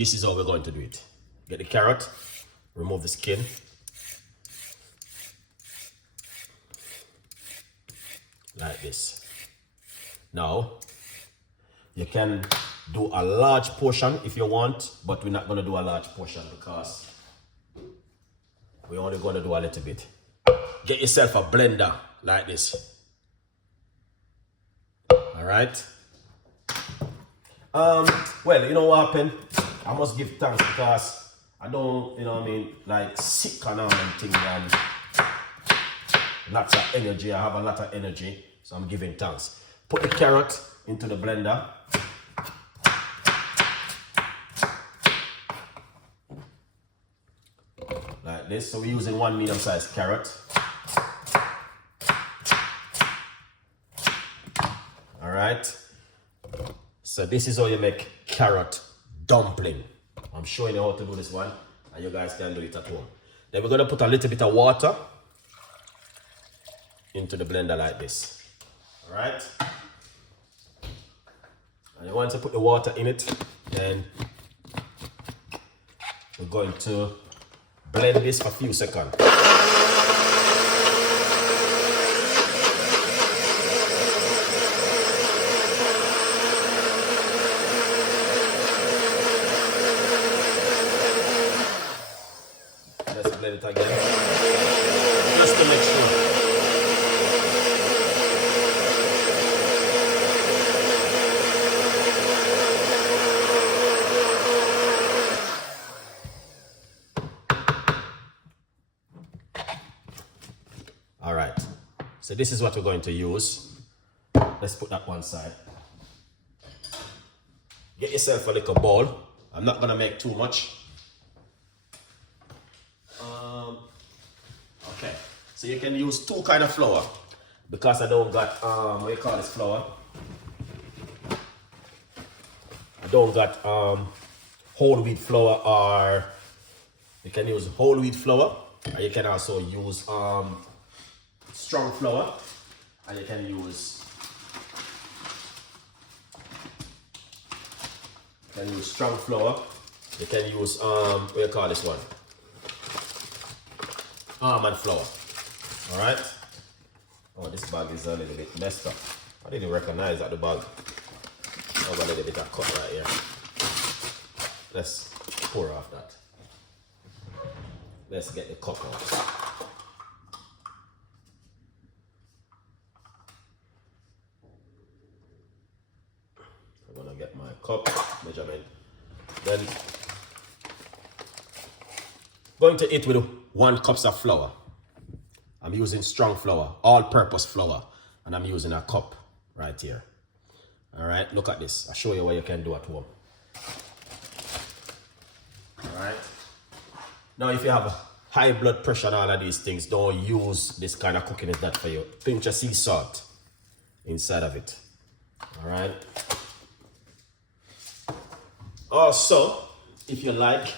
this is how we're going to do it. Get the carrot, remove the skin. Like this. Now, you can do a large portion if you want, but we're not going to do a large portion because we're only going to do a little bit. Get yourself a blender like this. All right. Well, you know what happened? I must give thanks because I don't, you know what I mean, like sick and all and things and lots of energy. I have a lot of energy, so I'm giving thanks. Put the carrot into the blender. Like this. So we're using 1 medium-sized carrot. All right. So this is how you make carrot dumpling. I'm showing you how to do this one, and you guys can do it at home. Then we're gonna put a little bit of water into the blender like this. All right. And you want to put the water in it, then we're going to blend this for a few seconds. Let's blend it again, just to make sure. All right, so this is what we're going to use. Let's put that one side. Get yourself a little bowl. I'm not gonna make too much. Okay, so you can use 2 kinds of flour because I don't got what you call this flour. I don't got whole wheat flour, or you can use whole wheat flour, or you can also use strong flour, and you can use strong flour. You can use what do you call this one? Almond flour. All right. Oh, this bag is a little bit messed up. I didn't recognize that the bag. I have a little bit of cut right here. Let's pour off that. Let's get the cup out. I'm gonna get my cup measurement. Then going to eat with 1 cup of flour. I'm using strong flour, all-purpose flour, and I'm using a cup right here. All right, look at this. I'll show you what you can do at home. All right. Now, if you have high blood pressure and all of these things, don't use this kind of cooking. It's not for you. Pinch of sea salt inside of it. All right. Also, if you like,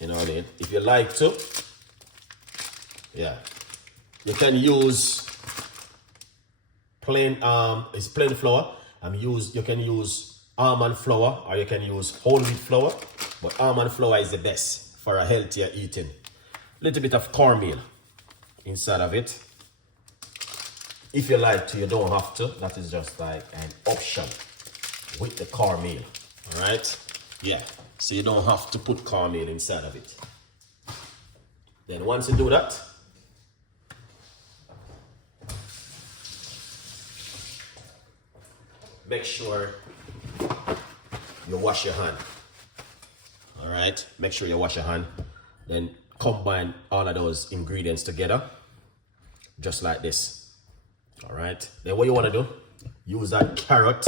you know what I mean? If you like to, yeah, you can use plain it's plain flour. You can use almond flour, or you can use whole wheat flour, but almond flour is the best for a healthier eating. Little bit of cornmeal inside of it. If you like to, you don't have to. That is just like an option with the cornmeal. All right, yeah. So you don't have to put cornmeal inside of it. Then once you do that, make sure you wash your hand. All right, make sure you wash your hand. Then combine all of those ingredients together, just like this. All right, then what you want to do, use that carrot,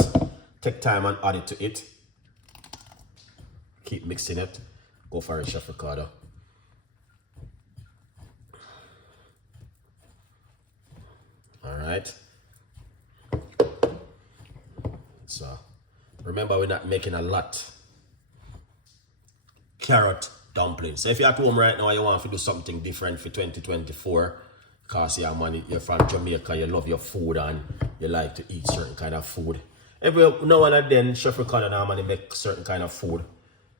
take time and add it to it. Keep mixing it. Go for it, Chef Ricardo. All right. So remember, we're not making a lot. Carrot dumplings. So if you're at home right now and you want to do something different for 2024, because you're from Jamaica, you love your food and you like to eat certain kind of food, Every now and then, Chef Ricardo normally make certain kind of food.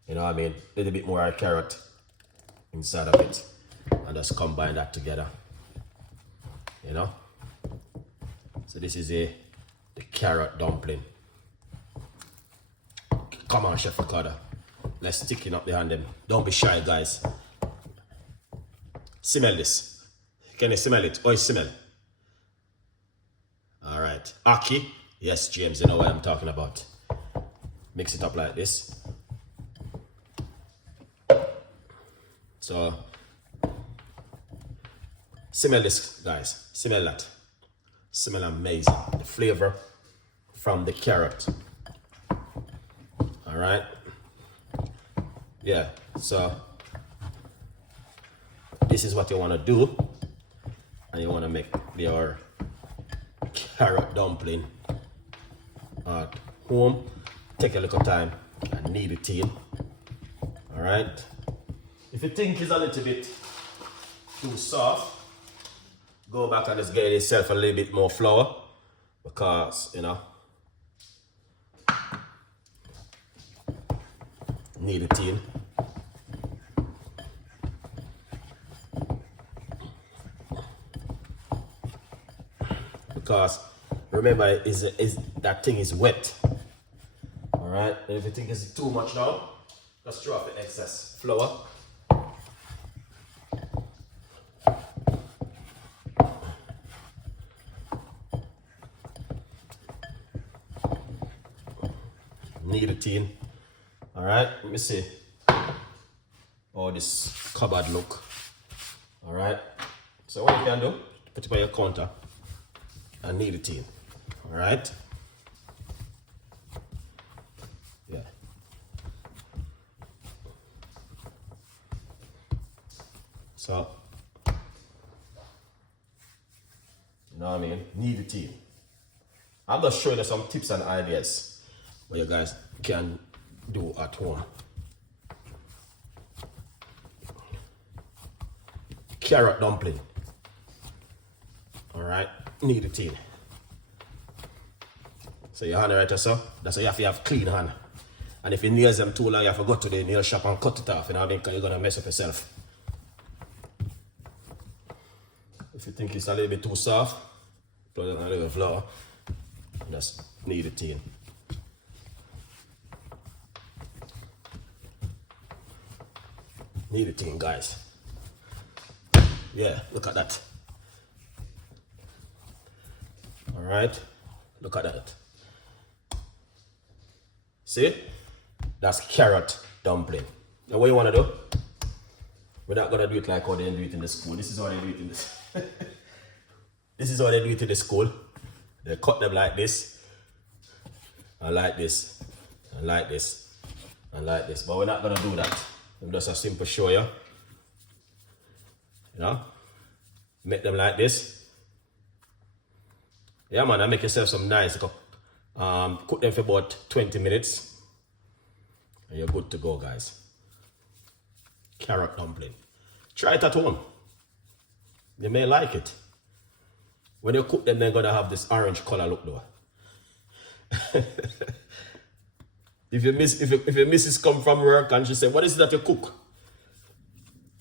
You know what I mean? A little bit more carrot inside of it. And just combine that together. You know? So this is the carrot dumpling. Come on, Chef Ricardo. Let's stick it up behind them. Don't be shy, guys. Smell this. Can you smell it? Oh, you smell. All right. Aki. Yes, James, you know what I'm talking about. Mix it up like this. So, smell this, guys. Smell that. Smell amazing. The flavor from the carrot. All right. Yeah. So, this is what you want to do. And you want to make your carrot dumpling at home. Take a little time and knead it in. All right. If you think it's a little bit too soft, go back and just get yourself a little bit more flour, because you know, knead it in. Because remember, is that thing is wet. All right. And if you think it's too much now, just throw off the excess flour. Knead it in. All right. Let me see how this cupboard look. All right. So what you can do? Put it by your counter and knead it in. All right. Yeah. So, you know what I mean? Knead it in. I'm just showing you some tips and ideas what you guys can do at home. Carrot dumpling. All right. Knead it in. So your hand right so that's why you have to have clean hand. And if your nails them too long, you have to go to the nail shop and cut it off, you know what I mean? Because you're gonna mess up yourself. If you think it's a little bit too soft, put it on a little flour. Just knead it in. Knead it in, guys. Yeah, look at that. All right, look at that. See, that's carrot dumpling. Now what you want to do? We're not gonna do it like how they do it in the school. This is how they do it in this. This is how they do it in the school. They cut them like this, and like this, and like this, and like this. But we're not gonna do that. I'm just a simple show you. You know, make them like this. Yeah, man, I make yourself some nice. Cook them for about 20 minutes, and you're good to go, guys. Carrot dumpling. Try it at home. You may like it. When you cook them, they're gonna have this orange color look though. If your missus come from work and she say, "What is it that you cook?"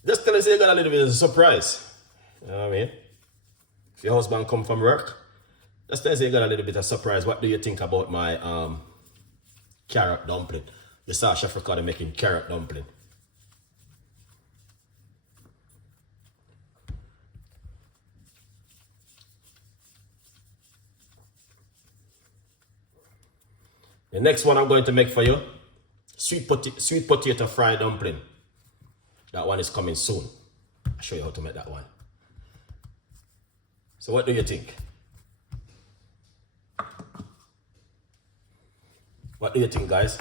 Just tell her, say you got a little bit of a surprise. You know what I mean? If your husband come from work, just tell her, say you got a little bit of surprise. What do you think about my carrot dumpling? You saw Chef Ricardo making carrot dumpling. The next one I'm going to make for you, sweet potato fried dumpling. That one is coming soon. I'll show you how to make that one. So what do you think? What do you think, guys?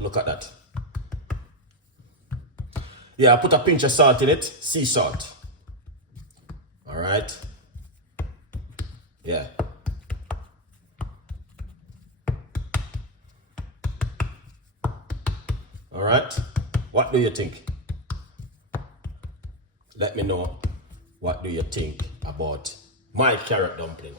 Look at that. Yeah, I put a pinch of salt in it, sea salt. All right. Yeah. All right. What do you think? Let me know. What do you think about my carrot dumpling?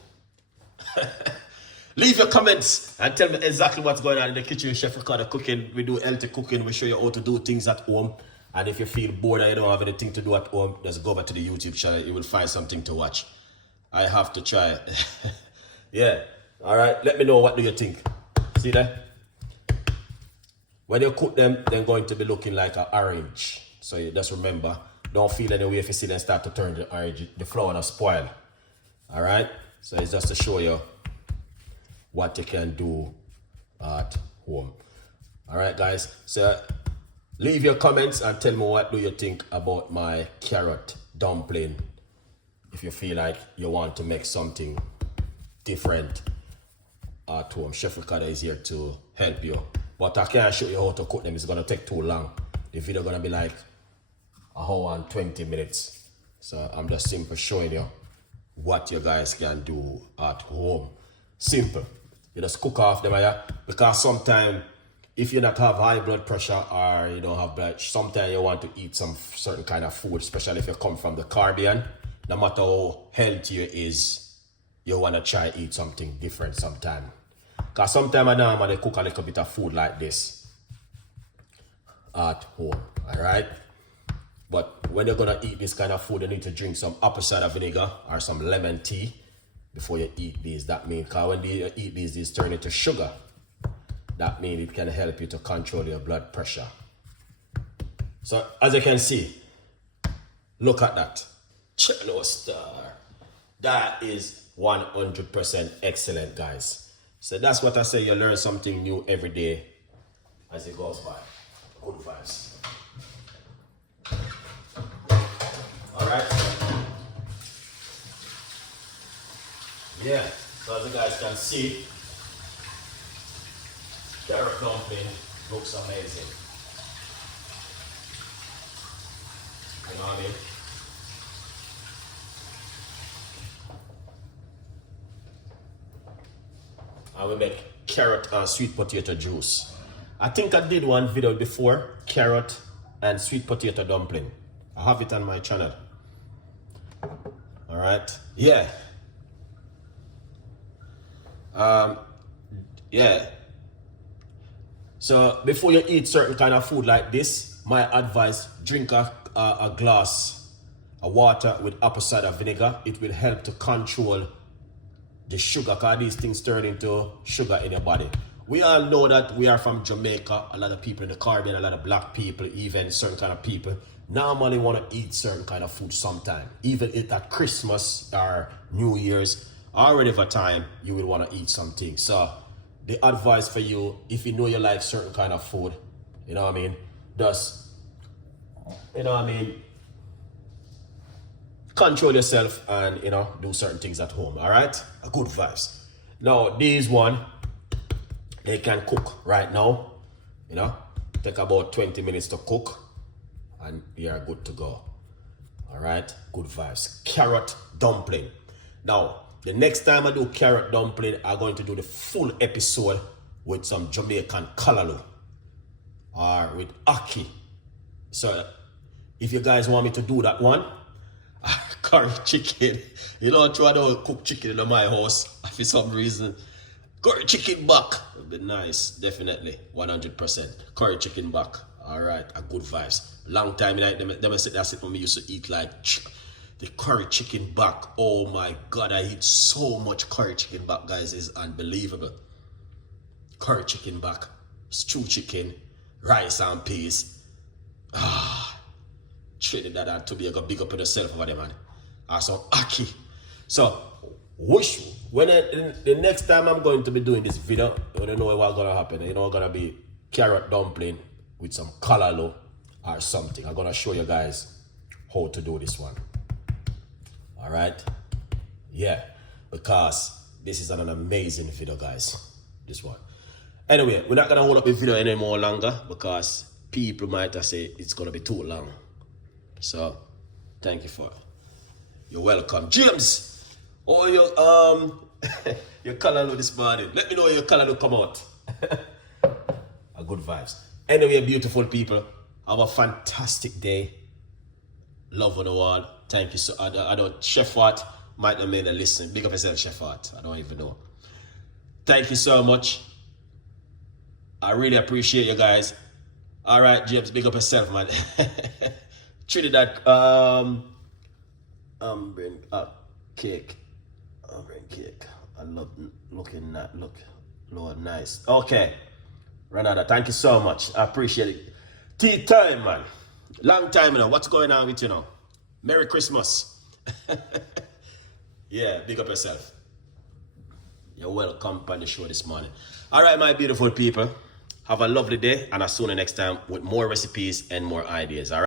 Leave your comments and tell me exactly what's going on in the kitchen. Chef Ricardo Cooking. We do healthy cooking. We show you how to do things at home. And if you feel bored and you don't have anything to do at home, just go over to the YouTube channel. You will find something to watch. I have to try. Yeah. All right. Let me know, what do you think? See that? When you cook them, they're going to be looking like an orange. So you just remember, don't feel any way if you see them start to turn the orange, the flour will spoil. All right. So it's just to show you what you can do at home. All right, guys. So leave your comments and tell me, what do you think about my carrot dumpling. If you feel like you want to make something different at home, Chef Ricardo is here to help you. But I can't show you how to cook them. It's gonna take too long. The video gonna be like 1 hour and 20 minutes. So I'm just simply showing you what you guys can do at home. Simple. You just cook off them, yeah? Because sometimes if you not have high blood pressure or you don't have blood, sometimes you want to eat some certain kind of food, especially if you come from the Caribbean. No matter how healthy you is, you want to try eat something different sometime. Because sometimes I normally cook a little bit of food like this at home, all right? But when you're going to eat this kind of food, you need to drink some apple cider vinegar or some lemon tea before you eat these. That means, because when you eat these turn into sugar. That means it can help you to control your blood pressure. So as you can see, look at that. Cello star. That is 100% excellent, guys. So that's what I say, you learn something new every day as it goes by. Good vibes. All right. Yeah, so as you guys can see, carrot dumpling looks amazing. You know what I mean? And we make carrot and sweet potato juice. I think I did one video before, carrot and sweet potato dumpling. I have it on my channel. All right, yeah. Yeah. So before you eat certain kind of food like this, my advice, drink a glass of water with apple cider vinegar. It will help to control the sugar, because these things turn into sugar in your body. We all know that we are from Jamaica. A lot of people in the Caribbean, a lot of black people, even certain kind of people, normally want to eat certain kind of food sometime. Even if at Christmas or New Year's or whatever time, you will want to eat something. So the advice for you, if you know you like certain kind of food, you know what I mean, just, you know what I mean, control yourself and, you know, do certain things at home, all right? A good vibes. Now, these one, they can cook right now, you know, take about 20 minutes to cook and you are good to go, all right? Good vibes. Carrot dumpling. Now, the next time I do carrot dumpling, I'm going to do the full episode with some Jamaican callaloo or with ackee. So if you guys want me to do that one, curry chicken. You know, I don't cook chicken in my house for some reason. Curry chicken back would be nice, definitely, 100%. Curry chicken back, all right, a good vibes. Long time, like that's it when we used to eat like the curry chicken back. Oh my God, I eat so much curry chicken back, guys, it's unbelievable. Curry chicken back, stew chicken, rice and peas. Trinidad and Tobago, big up on yourself over there, man. Some ackee. So, when the next time I'm going to be doing this video, you don't know what's gonna happen. You know, it's gonna be carrot dumpling with some callaloo or something. I'm gonna show you guys how to do this one. All right, yeah, because this is an amazing video, guys. This one. Anyway, we're not gonna hold up the video any more longer because people might say it's gonna be too long. So, thank you for it. You're welcome. James, oh, your callaloo this morning. Let me know your callaloo come out. A good vibes. Anyway, beautiful people, have a fantastic day. Love on the wall. Thank you so. I don't, Chef Art might not mean a listen. Big up yourself, Chef Art. I don't even know. Thank you so much. I really appreciate you guys. All right, James, big up yourself, man. Trinidad, bring a cake. Bring cake. I love looking that. Look, Lord, nice. Okay, Renata, thank you so much. I appreciate it. Tea time, man. Long time, you know. What's going on with you now? Merry Christmas. Yeah, big up yourself. You're welcome on the show this morning. All right, my beautiful people. Have a lovely day, and I'll see you next time with more recipes and more ideas. All right.